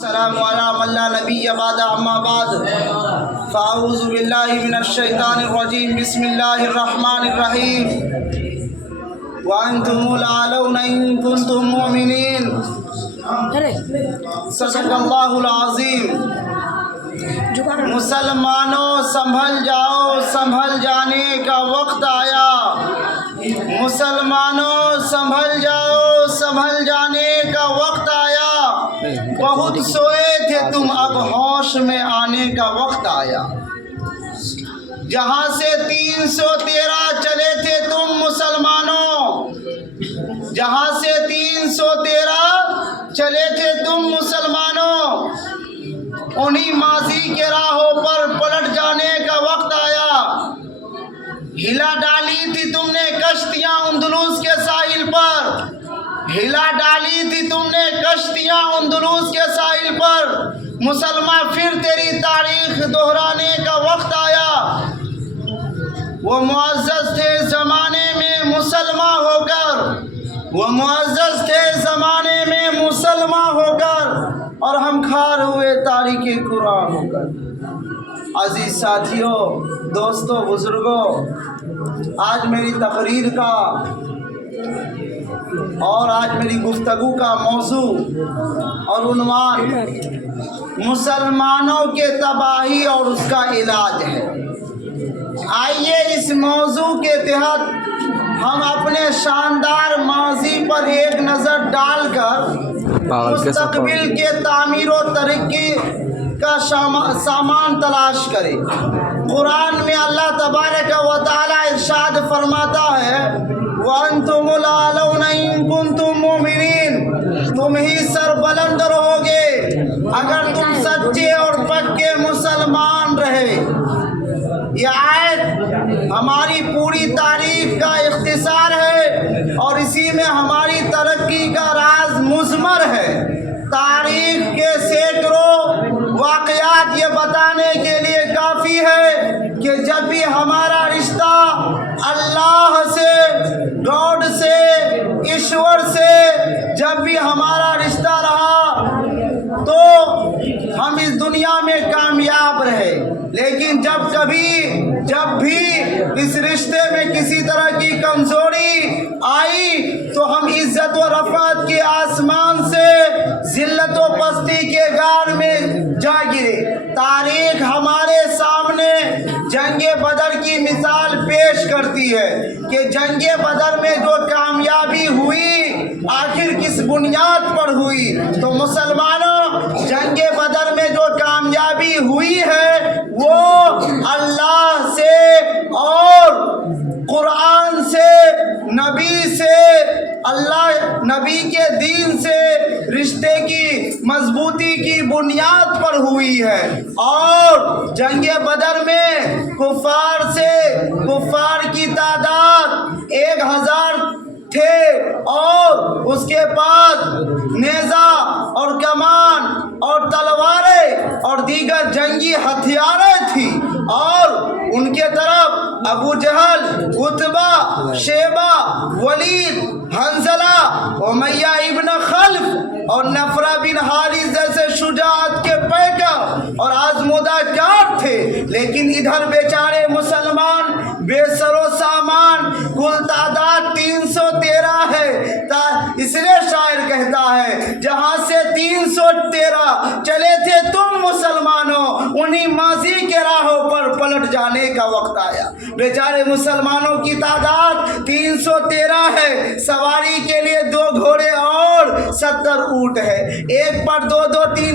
السلام علی من لا نبی بعد اما بعد فاعوذ باللہ من الشیطان الرجیم بسم اللہ الرحمن الرحیم وانتم الاعلون ان کنتم مؤمنین صدق اللہ العظیم۔ مسلمانوں سنبھل جاؤ، سنبھل جانے کا وقت آیا۔ مسلمانوں سنبھل جاؤ، سنبھل جانے کا وقت آیا۔ بہت سوئے تھے تم، اب ہوش میں آنے کا وقت آیا۔ جہاں سے 313 چلے تھے تم مسلمانوں، جہاں سے 313 چلے تھے تم مسلمانوں، انہی ماضی کے راہوں پر پلٹ جانے کا وقت آیا۔ ہلا ڈالی تھی تم نے کشتیاں اندلس کے ساحل پر، ہلا ڈالی تھی تم نے کشتیاں اندلس کے ساحل پر، مسلمان پھر تیری تاریخ دہرانے کا وقت آیا۔ وہ معزز تھے زمانے میں مسلمان ہو کر، وہ معزز تھے زمانے میں مسلمان ہو کر، اور ہم کھار ہوئے تاریخ قرآن ہو کر۔ عزیز ساتھیوں، دوستوں، بزرگوں، آج میری تقریر کا اور آج میری گفتگو کا موضوع اور عنوان مسلمانوں کے تباہی اور اس کا علاج ہے۔ آئیے اس موضوع کے تحت ہم اپنے شاندار ماضی پر ایک نظر ڈال کر مستقبل کے تعمیر و ترقی کا سامان تلاش کریں۔ قرآن میں اللہ تبارک و تعالی ارشاد فرماتا ہے وَأَنْتُمُ الْأَعْلَوْنَ إِن كُنتُم مُّؤْمِنِينَ، تم ہی سربلند رہو گے اگر تم سچے اور پکے مسلمان رہے۔ یہ آیت ہماری پوری تاریخ کا اختصار ہے اور اسی میں ہماری ترقی کا راز مضمر ہے۔ تاریخ کے سینکڑوں واقعات یہ بتانے کے لیے کافی ہے کہ جب بھی ہمارا رشتہ اللہ سے، گاڈ سے، ایشور سے جب بھی ہمارا رشتہ رہا تو ہم اس دنیا میں کامیاب رہے، لیکن جب بھی اس رشتے میں کسی طرح کی کمزوری آئی تو ہم عزت و رفعت کے آسمان سے ذلت و پستی کے غار میں جا گرے۔ تاریخ ہمارے سامنے جنگ بدر کی مثال پیش کرتی ہے کہ جنگ بدر میں جو کامیابی ہوئی آخر کس بنیاد پر ہوئی؟ تو مسلمانوں، جنگ بدر میں جو کامیابی ہوئی ہے وہ اللہ سے اور قرآن سے، نبی سے، اللہ نبی کے دین سے رشتے کی مضبوطی کی بنیاد پر ہوئی ہے۔ اور جنگ بدر میں کفار کی تعداد 1000 تھے اور اس کے بعد نیزہ اور کمان اور تلواریں اور دیگر جنگی ہتھیاریں تھی، اور ان کے طرف ابو جہل، عتبہ، شیبہ، ولید، حنظلہ، امیہ ابن خلف اور نفرہ بن حارث جیسے شجاعت کے پیکر اور آزمودہ کار تھے۔ لیکن ادھر بیچارے مسلمان بے سر و سامان، کل تعداد 313 ہے۔ اس لیے شاعر کہتا ہے جہاں سے 313 چلے تھے تم مسلمانوں، انہی ماضی کے راہوں پر پلٹ جانے کا وقت آیا۔ بیچارے مسلمانوں کی تعداد 313 ہے، سواری کے لیے 2 گھوڑے اور 70 اونٹ ہے، ایک پر 2 3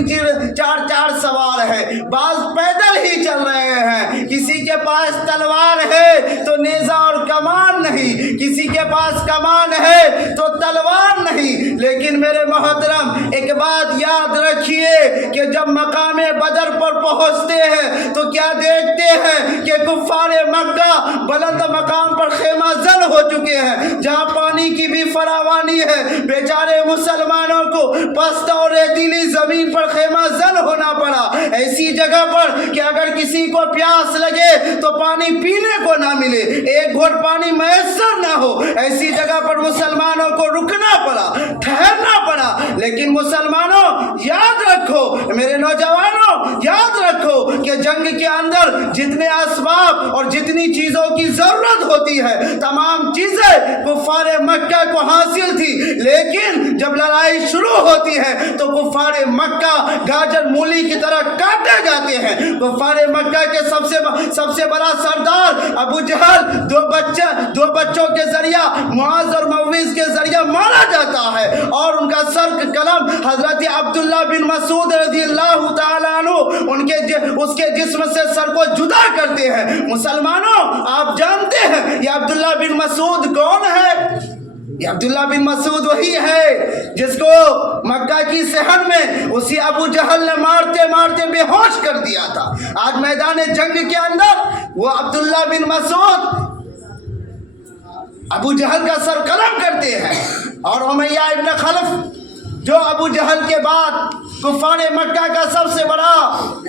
4 سوار ہے، بعض پیدل ہی چل رہے ہیں، کسی کے پاس تلوار ہے تو نیزہ اور کمان نہیں، کسی کے پاس کمان ہے تو تلوار نہیں۔ لیکن میرے محترم، ایک بات یاد رکھیے کہ جب مقام بدر پر پہنچتے ہیں تو کیا دیکھتے ہیں کہ کفار مکہ بلند مقام پر خیمہ زن ہو چکے ہیں، جہاں پانی کی بھی فراوانی ہے، بیچارے مسلمانوں کو پست اور ریتیلی زمین پر خیمہ زن ہونا پڑا، ایسی جگہ پر کہ اگر کسی کو پیاس لگے تو پانی پینے کو نہ ملے، ایک گھونٹ پانی میسر نہ ہو، ایسی جگہ پر مسلمانوں کو رکنا پڑا، ٹھہرنا پڑا۔ لیکن مسلمانوں یاد رکھو، میرے نوجوانوں یاد رکھو کہ جنگ کے اندر جتنے اسباب اور جتنی چیزوں کی ضرورت ہوتی ہے تمام چیزیں کفار مکہ کو حاصل تھی، لیکن جب لڑائی شروع ہوتی ہے تو کفار مکہ گاجر مولی کی طرح کاٹے جاتے ہیں۔ کفار مکہ کے سب سے بڑا سردار ابو جہل دو بچوں کے ذریعہ معاذ اور مویز کے ذریعہ مارا جاتا ہے، اور ان کا سر قلم حضرت عبداللہ بن مسعود رضی اللہ تعالیٰ عنہ اس کے جسم سے سر کو جدا کرتے ہیں۔ مسلمانوں آپ جانتے ہیں یہ عبداللہ بن مسعود کون ہے؟ یہ عبداللہ بن مسعود وہی ہے جس کو مکہ کی صحن میں اسی ابو جہل نے مارتے مارتے بے ہوش کر دیا تھا۔ آج میدان جنگ کے اندر وہ عبداللہ بن مسعود ابو جہل کا سر قلم کرتے ہیں، اور امیہ ابن خلف جو ابو جہل کے بعد کفار مکہ کا سب سے بڑا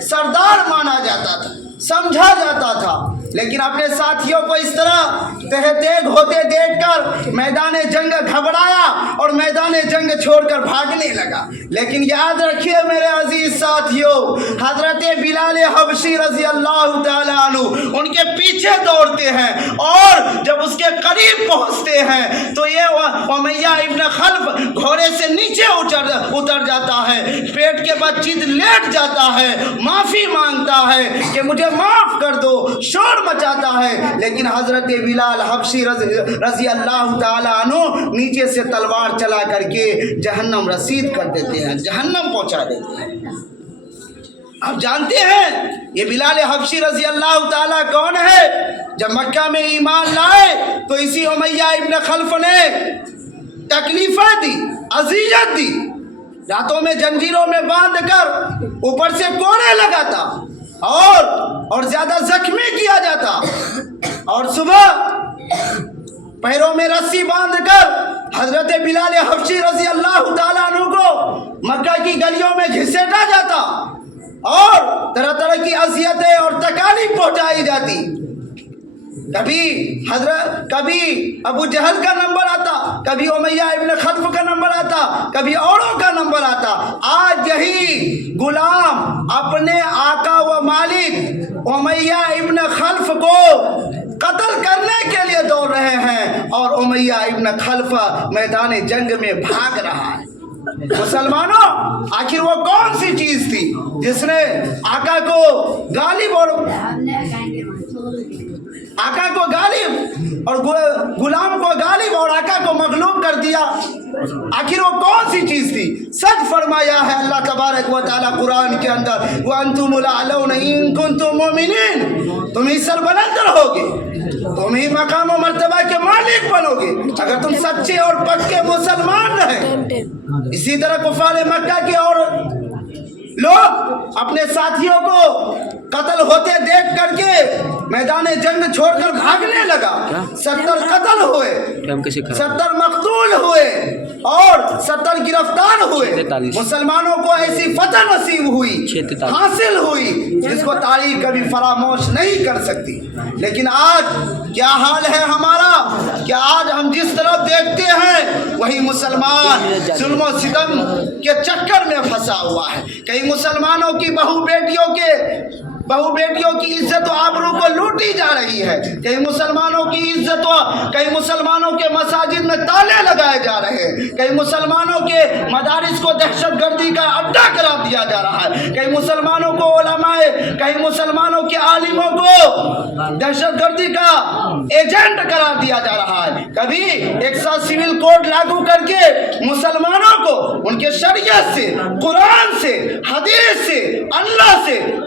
سردار مانا جاتا تھا، سمجھا جاتا تھا، لیکن اپنے ساتھیوں کو اس طرح تہتیگ ہوتے دیکھ کر میدان جنگ گھبرایا اور میدان جنگ چھوڑ کر بھاگنے لگا۔ لیکن یاد رکھیے میرے عزیز ساتھیوں، حضرت بلال حبشی رضی اللہ تعالیٰ عنہ ان کے پیچھے دوڑتے ہیں، اور جب اس کے قریب پہنچتے ہیں تو یہ امیہ ابن خلف گھوڑے سے نیچے اتر جاتا ہے، پیٹ کے بل چیت لیٹ جاتا ہے، معافی مانگتا ہے کہ مجھے معاف کر دو، شور مچاتا ہے، لیکن حضرت بلال حبشی رضی اللہ تعالیٰ عنہ نیچے سے تلوار چلا کر کے جہنم رسید کر دیتے ہیں، جہنم پہنچا دیتے ہیں۔ آپ جانتے ہیں یہ بلال حبشی رضی اللہ تعالیٰ کون ہے؟ جب مکہ میں ایمان لائے تو اسی امیہ ابن خلف نے تکلیفیں دی، اذیت دی، راتوں میں جنجیروں میں باندھ کر اوپر سے کوڑے لگاتا اور زیادہ زخمی کیا جاتا، اور صبح پیروں میں رسی باندھ کر حضرت بلال حبشی رضی اللہ تعالیٰ عنہ کو مکہ کی گلیوں میں گھسیٹا جاتا اور طرح طرح کی اذیتیں اور تکالیف پہنچائی جاتی۔ کبھی ابو جہل کا نمبر آتا، کبھی امیہ ابن خلف کا نمبر آتا، کبھی اوروں کا نمبر آتا۔ آج یہی غلام اپنے آقا و مالک امیہ ابن خلف کو قتل کرنے کے لیے دوڑ رہے ہیں، اور امیہ ابن خلف میدان جنگ میں بھاگ رہا ہے۔ مسلمانوں آخر وہ کون سی چیز تھی جس نے آقا کو غالب اور غلام کو غالب اور آقا کو مغلوب کر دیا؟ آخر وہ کون سی چیز تھی؟ سچ فرمایا ہے اللہ تبارک و تعالیٰ قرآن کے اندر، وَأَنْتُمُ الْأَعْلَوْنَ إِن كُنتُم مُؤْمِنِينَ، تم ہی سربلند رہو گے، تم ہی مقام و مرتبہ کے مالک بنو گے اگر تم سچے اور پکے مسلمان رہے۔ اسی طرح کفار مکہ کے اور لوگ اپنے ساتھیوں کو قتل ہوتے دیکھ کر کے میدان جنگ چھوڑ کر بھاگنے لگا۔ 70 قتل ہوئے، 70 مقتول ہوئے اور 70 گرفتار ہوئے۔ مسلمانوں کو ایسی فتح نصیب ہوئی، حاصل ہوئی، جس کو تاریخ کبھی فراموش نہیں کر سکتی۔ لیکن آج کیا حال ہے ہمارا کہ آج ہم جس طرف دیکھتے ہیں وہی مسلمان ظلم و ستم کے چکر میں پھنسا ہوا ہے۔ کئی مسلمانوں کی بہو بیٹیوں کی عزت و آبرو کو لوٹی جا رہی ہے، کئی مسلمانوں کی عزت کئی مسلمانوں کے مساجد میں تالے لگائے جا رہے ہیں، کئی مسلمانوں کے مدارس کو دہشت گردی کا اڈا قرار دیا جا رہا ہے، کئی مسلمانوں کو علماء، کئی مسلمانوں کے عالموں کو دہشت گردی کا ایجنٹ قرار دیا جا رہا ہے۔ کبھی ایک ساتھ سول کوڈ لاگو کر کے مسلمانوں کو ان کے شریعت سے، قرآن سے، حدیث سے، اللہ سے